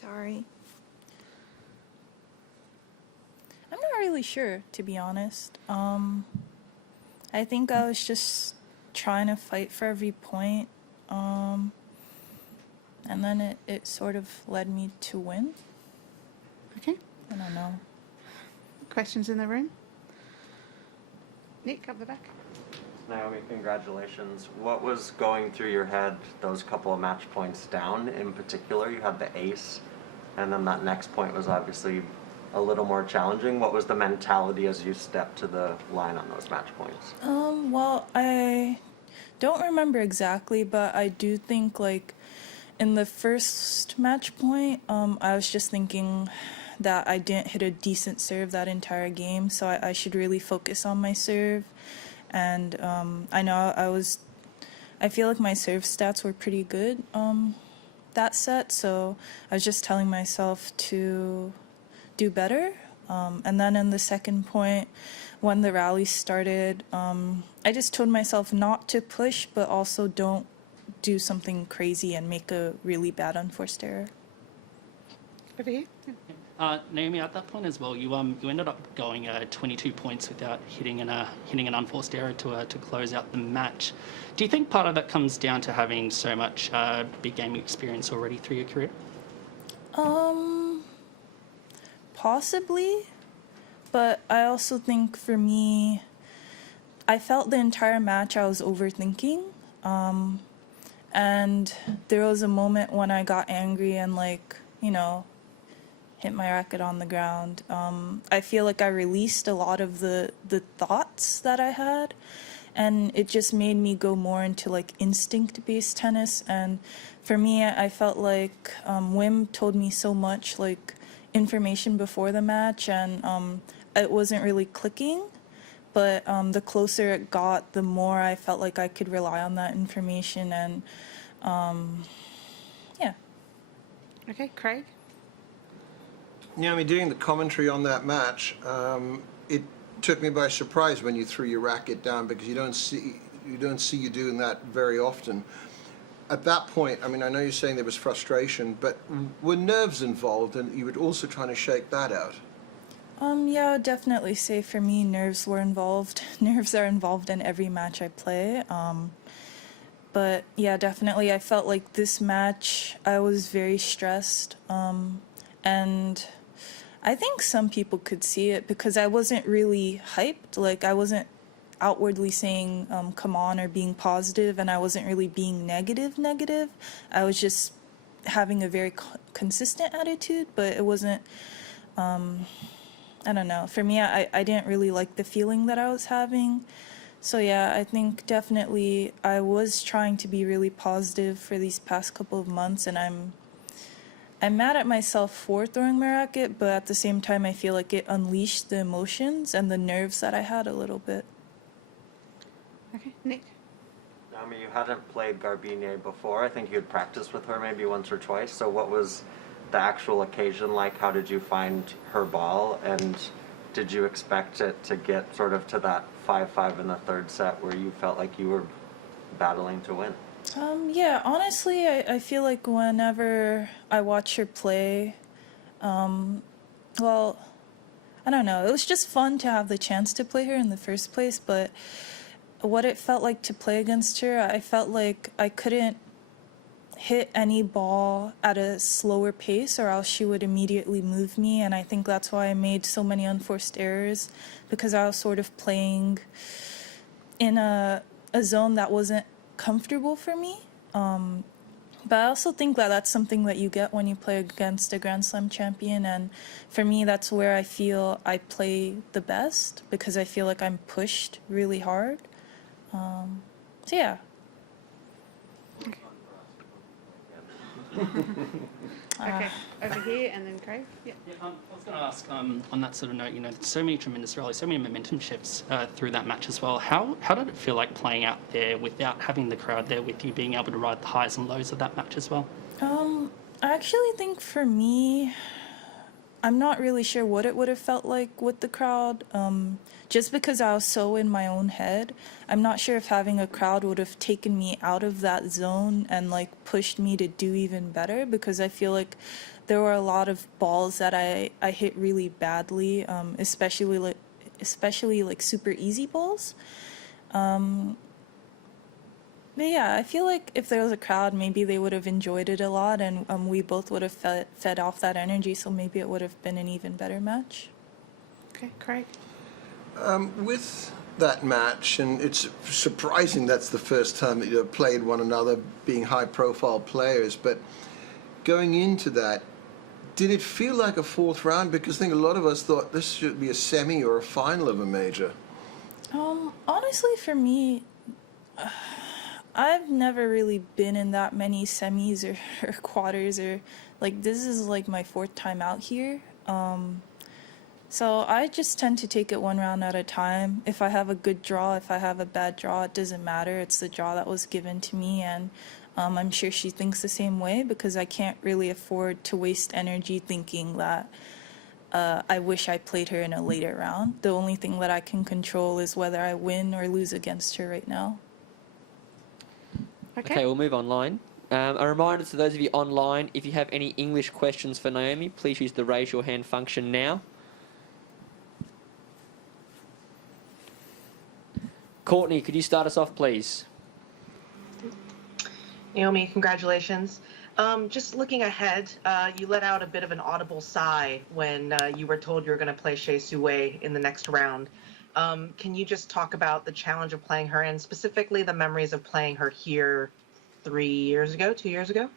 Sorry. I'm not really sure, to be honest. I think I was just trying to fight for every point. And then it sort of led me to win. Okay. I don't know. Questions in the room? Nick, up the back. Naomi, congratulations. What was going through your head those couple of match points down in particular? You had the ace, and then that next point was obviously a little more challenging. What was the mentality as you stepped to the line on those match points? Well, I don't remember exactly, but I do think, like, in the first match point, I was just thinking that I didn't hit a decent serve that entire game, so I should really focus on my serve. And I know I feel like my serve stats were pretty good that set, so I was just telling myself to do better. And then in the second point, when the rally started, I just told myself not to push, but also don't do something crazy and make a really bad unforced error. Over here. Naomi, at that point as well, you ended up going 22 points without hitting an unforced error to close out the match. Do you think part of that comes down to having so much big game experience already through your career? Possibly, but I also think for me, I felt the entire match I was overthinking. And there was a moment when I got angry and, like, hit my racket on the ground. I feel like I released a lot of the thoughts that I had, and it just made me go more into, like, instinct-based tennis. And for me, I felt like Wim told me so much, like, information before the match, and it wasn't really clicking. But the closer it got, the more I felt like I could rely on that information, and yeah. Okay, Craig. Yeah, I mean, doing the commentary on that match, it took me by surprise when you threw your racket down, because you don't see you doing that very often. At that point, I mean, I know you're saying there was frustration, but were nerves involved, and you were also trying to shake that out? Yeah, I would definitely say for me, nerves were involved. Nerves are involved in every match I play. But yeah, definitely, I felt like this match, I was very stressed. And I think some people could see it because I wasn't really hyped. Like, I wasn't outwardly saying, come on, or being positive, and I wasn't really being negative. I was just having a very consistent attitude, but it wasn't, I don't know. For me, I didn't really like the feeling that I was having. So yeah, I think definitely I was trying to be really positive for these past couple of months, and I'm mad at myself for throwing my racket, but at the same time, I feel like it unleashed the emotions and the nerves that I had a little bit. Okay, Nick. Naomi, you hadn't played Garbinier before. I think you had practiced with her maybe once or twice. So what was the actual occasion like? How did you find her ball? And did you expect it to get sort of to that 5-5 in the third set where you felt like you were battling to win? Yeah, honestly, I feel like whenever I watch her play, well, I don't know. It was just fun to have the chance to play her in the first place, but what it felt like to play against her, I felt like I couldn't hit any ball at a slower pace or else she would immediately move me, and I think that's why I made so many unforced errors, because I was sort of playing in a zone that wasn't comfortable for me. But I also think that that's something that you get when you play against a Grand Slam champion, and for me that's where I feel I play the best, because I feel like I'm pushed really hard. So yeah. Okay, over here, and then Craig. Yeah. I was going to ask, on that sort of note, so many tremendous rallies, so many momentum shifts through that match as well. How did it feel like playing out there without having the crowd there with you, being able to ride the highs and lows of that match as well? I actually think for me, I'm not really sure what it would have felt like with the crowd. Just because I was so in my own head, I'm not sure if having a crowd would have taken me out of that zone and like pushed me to do even better, because I feel like there were a lot of balls that I hit really badly, especially like super easy balls. But yeah, I feel like if there was a crowd, maybe they would have enjoyed it a lot, and we both would have fed off that energy, so maybe it would have been an even better match. Okay, Craig. With that match, and it's surprising that's the first time that you've played one another, being high-profile players, but going into that, did it feel like a fourth round? Because I think a lot of us thought this should be a semi or a final of a major. Honestly, for me, I've never really been in that many semis or quarters, or like this is like my fourth time out here. So I just tend to take it one round at a time. If I have a good draw, if I have a bad draw, it doesn't matter. It's the draw that was given to me, and I'm sure she thinks the same way, because I can't really afford to waste energy thinking that I wish I played her in a later round. The only thing that I can control is whether I win or lose against her right now. Okay. Okay, we'll move online. A reminder to those of you online, if you have any English questions for Naomi, please use the raise your hand function now. Courtney, could you start us off, please? Naomi, congratulations. Just looking ahead, you let out a bit of an audible sigh when you were told you were going to play Shea Sue in the next round. Can you just talk about the challenge of playing her, and specifically the memories of playing her here 2 years ago?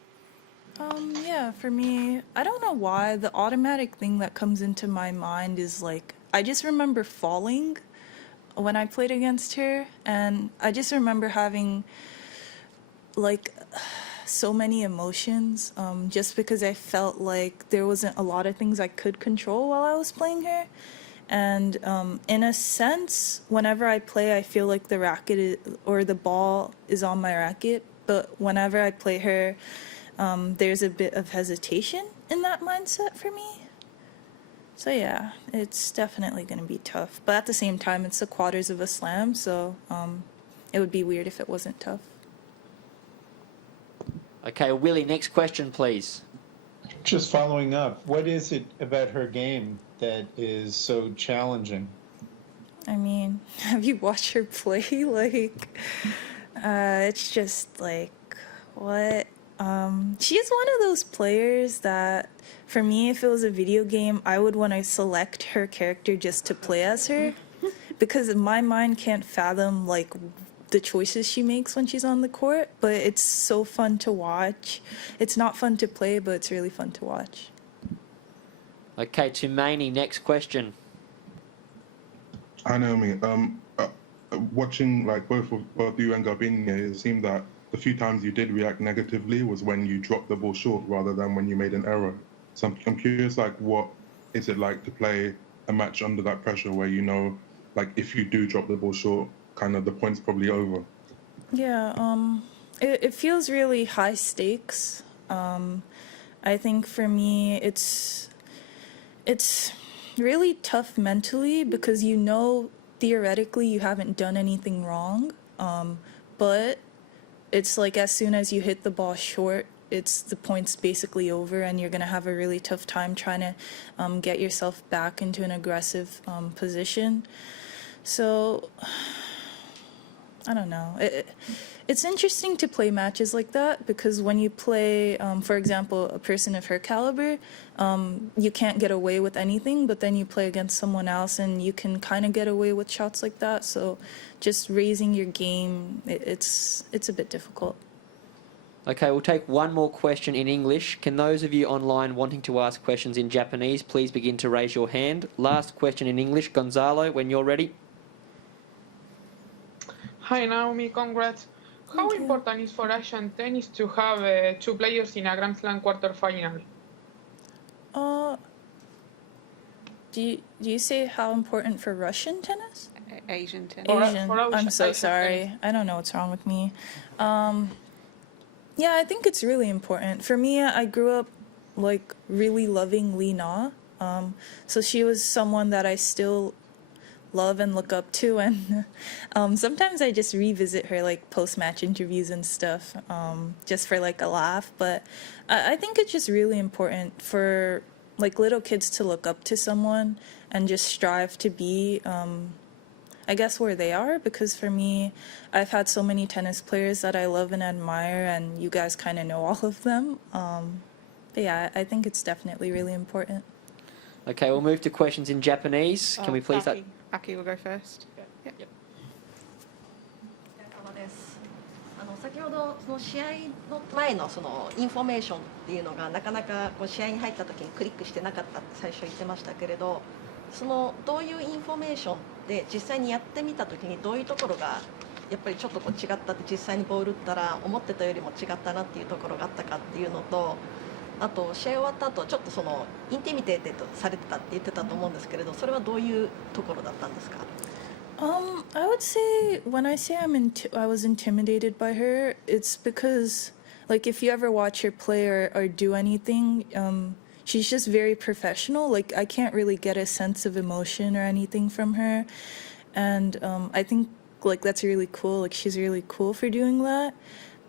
Yeah, for me, I don't know why, the automatic thing that comes into my mind is like, I just remember falling when I played against her, and I just remember having like so many emotions, just because I felt like there wasn't a lot of things I could control while I was playing her. And in a sense, whenever I play, I feel like the racket or the ball is on my racket. But whenever I play her, there's a bit of hesitation in that mindset for me. So yeah, it's definitely going to be tough. But at the same time, it's the quarters of a slam, so it would be weird if it wasn't tough. Okay, Willie, next question, please. Just following up, what is it about her game that is so challenging? I mean, have you watched her play? Like, it's just like, what? She's one of those players that, for me, if it was a video game, I would want to select her character just to play as her, because my mind can't fathom, like, the choices she makes when she's on the court, but it's so fun to watch. It's not fun to play, but it's really fun to watch. Okay, Tumaini, next question. Hi Naomi. Watching like both you and Garbine, it seemed that the few times you did react negatively was when you dropped the ball short rather than when you made an error. So I'm curious, like, what is it like to play a match under that pressure where you know, like, if you do drop the ball short, kind of the point's probably over? Yeah, it feels really high stakes. I think for me, it's really tough mentally, because you know theoretically you haven't done anything wrong, but it's like as soon as you hit the ball short, the point's basically over, and you're gonna have a really tough time trying to get yourself back into an aggressive position. So I don't know. It's interesting to play matches like that, because when you play, for example, a person of her caliber, you can't get away with anything, but then you play against someone else and you can kind of get away with shots like that. So just raising your game, it's a bit difficult. Okay, we'll take one more question in English. Can those of you online wanting to ask questions in Japanese please begin to raise your hand? Last question in English. Gonzalo, when you're ready. Hi Naomi, congrats. How Thank you. important is for Asian tennis to have 2 players in a Grand Slam quarterfinal? Do you say how important for Russian tennis? Asian tennis. For- Asian. for I'm so Asian sorry. tennis. I don't know what's wrong with me. Yeah, I think it's really important. For me, I grew up like really loving Li Na. So she was someone that I still love and look up to, and sometimes I just revisit her like post-match interviews and stuff, just for like a laugh. But I think it's just really important for like little kids to look up to someone and just strive to be, I guess, where they are, because for me, I've had so many tennis players that I love and admire, and you guys kind of know all of them. But yeah, I think it's definitely really important. Okay, we'll move to questions in Japanese. Can we please... Aki will go first. Yep. 先ほどその試合の前のそのインフォメーションっていうのがなかなかこう試合に入った時にクリックしてなかったって最初言ってましたけれど、そのどういうインフォメーションで実際にやってみた時にどういうところがやっぱりちょっとこう違ったって実際にボール打ったら思ってたよりも違ったなっていうところがあったかっていうのと、あと試合終わった後ちょっとそのインティミテーテッドされてたって言ってたと思うんですけれど、それはどういうところだったんですか？ I would say when I say I was intimidated by her, it's because, like, if you ever watch her play or do anything, she's just very professional. Like, I can't really get a sense of emotion or anything from her, and I think like that's really cool. Like, she's really cool for doing that.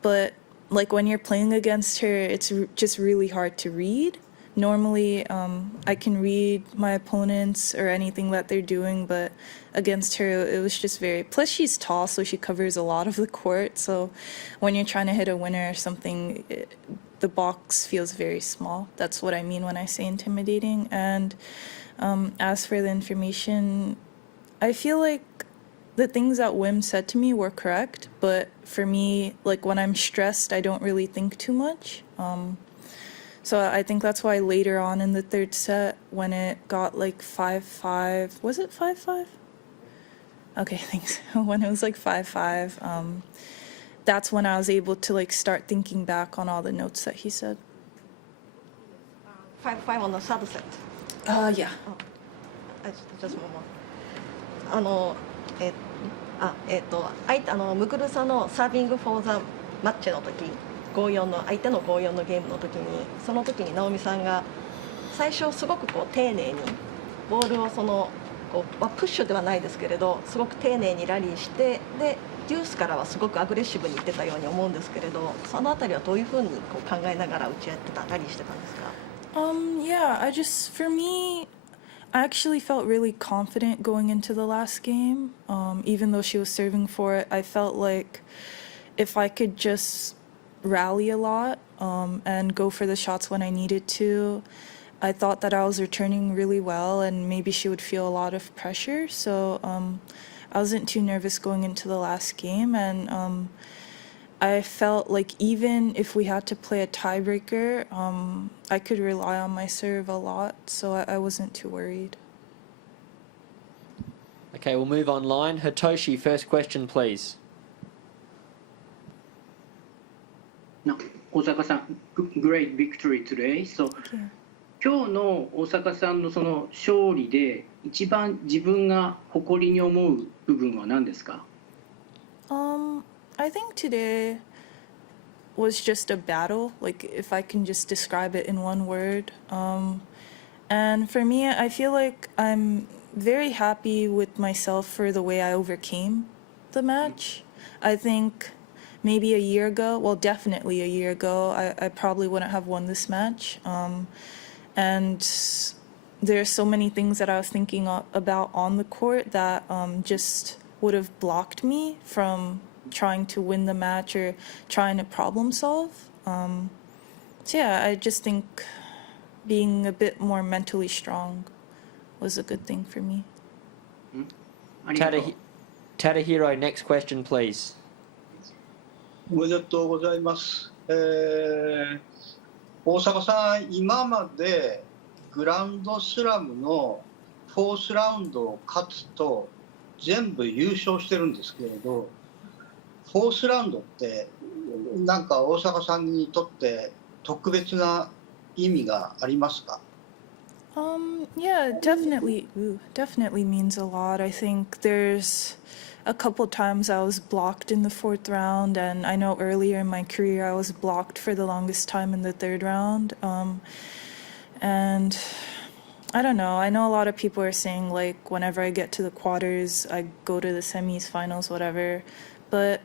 But like when you're playing against her, it's just really hard to read. Normally, I can read my opponents or anything that they're doing, but against her, it was just very... Plus, she's tall, so she covers a lot of the court. So when you're trying to hit a winner or something, the box feels very small. That's what I mean when I say intimidating. And as for the information, I feel like the things that Wim said to me were correct, but for me, like when I'm stressed, I don't really think too much. So I think that's why later on in the third set, when it got like 5-5, was it 5-5? Okay, thanks. When it was like 5-5, that's when I was able to like start thinking back on all the notes that he said. 5-5 on the third set. Yeah. Just one more. ムクルサのサービングフォーザマッチの時、5-4の相手の5-4のゲームの時に、その時に直美さんが最初すごくこう丁寧にボールをそのこう、プッシュではないですけれど、すごく丁寧にラリーして、でデュースからはすごくアグレッシブにいってたように思うんですけれど、そのあたりはどういうふうにこう考えながら打ち合ってたラリーしてたんですか？ Yeah, for me, I actually felt really confident going into the last game. Even though she was serving for it, I felt like if I could just rally a lot and go for the shots when I needed to, I thought that I was returning really well and maybe she would feel a lot of pressure. So I wasn't too nervous going into the last game, and I felt like even if we had to play a tiebreaker, I could rely on my serve a lot, so I wasn't too worried. Okay, we'll move online. Hitoshi, first question, please. No, Osaka-san, great victory today. So, 今日の大坂さんのその勝利で一番自分が誇りに思う部分は何ですか？ I think today was just a battle, like if I can just describe it in one word. And for me, I feel like I'm very happy with myself for the way I overcame the match. I think maybe a year ago, well, definitely a year ago, I probably wouldn't have won this match. And there are so many things that I was thinking about on the court that just would have blocked me from trying to win the match or trying to problem solve. So yeah, I just think being a bit more mentally strong was a good thing for me. Tadahiro, next question, please. おめでとうございます。大坂さん、今までグランドスラムのフォースラウンドを勝つと全部優勝してるんですけれど、フォースラウンドってなんか大坂さんにとって特別な意味がありますか？ Yeah, definitely means a lot. I think there's a couple times I was blocked in the fourth round, and I know earlier in my career I was blocked for the longest time in the third round. And I don't know. I know a lot of people are saying like whenever I get to the quarters, I go to the semis, finals, whatever. But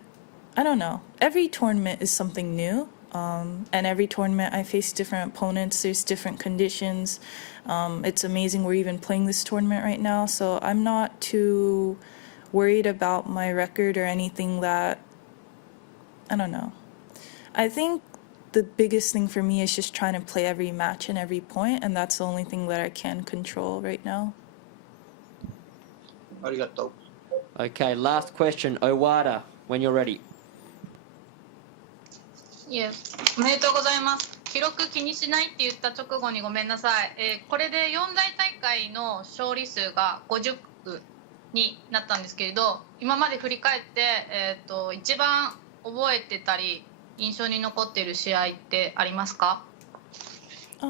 I don't know. Every tournament is something new. And every tournament I face different opponents. There's different conditions. It's amazing we're even playing this tournament right now. So I'm not too worried about my record or anything that, I don't know. I think the biggest thing for me is just trying to play every match and every point, and that's the only thing that I can control right now. ありがとう。 Okay, last question. Owada, when you're ready. いえ、おめでとうございます。記録気にしないって言った直後にごめんなさい。これで四大大会の勝利数が50になったんですけれど、今まで振り返って、一番覚えてたり印象に残っている試合ってありますか？ I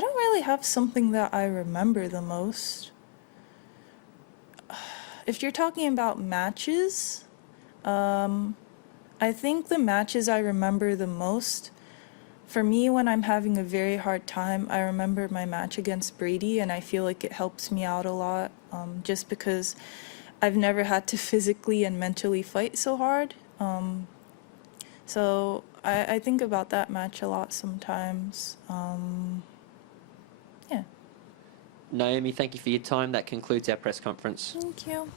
don't really have something that I remember the most. If you're talking about matches, I think the matches I remember the most, for me, when I'm having a very hard time, I remember my match against Brady, and I feel like it helps me out a lot, just because I've never had to physically and mentally fight so hard. So I think about that match a lot sometimes. Yeah. Naomi, thank you for your time. That concludes our press conference. Thank you.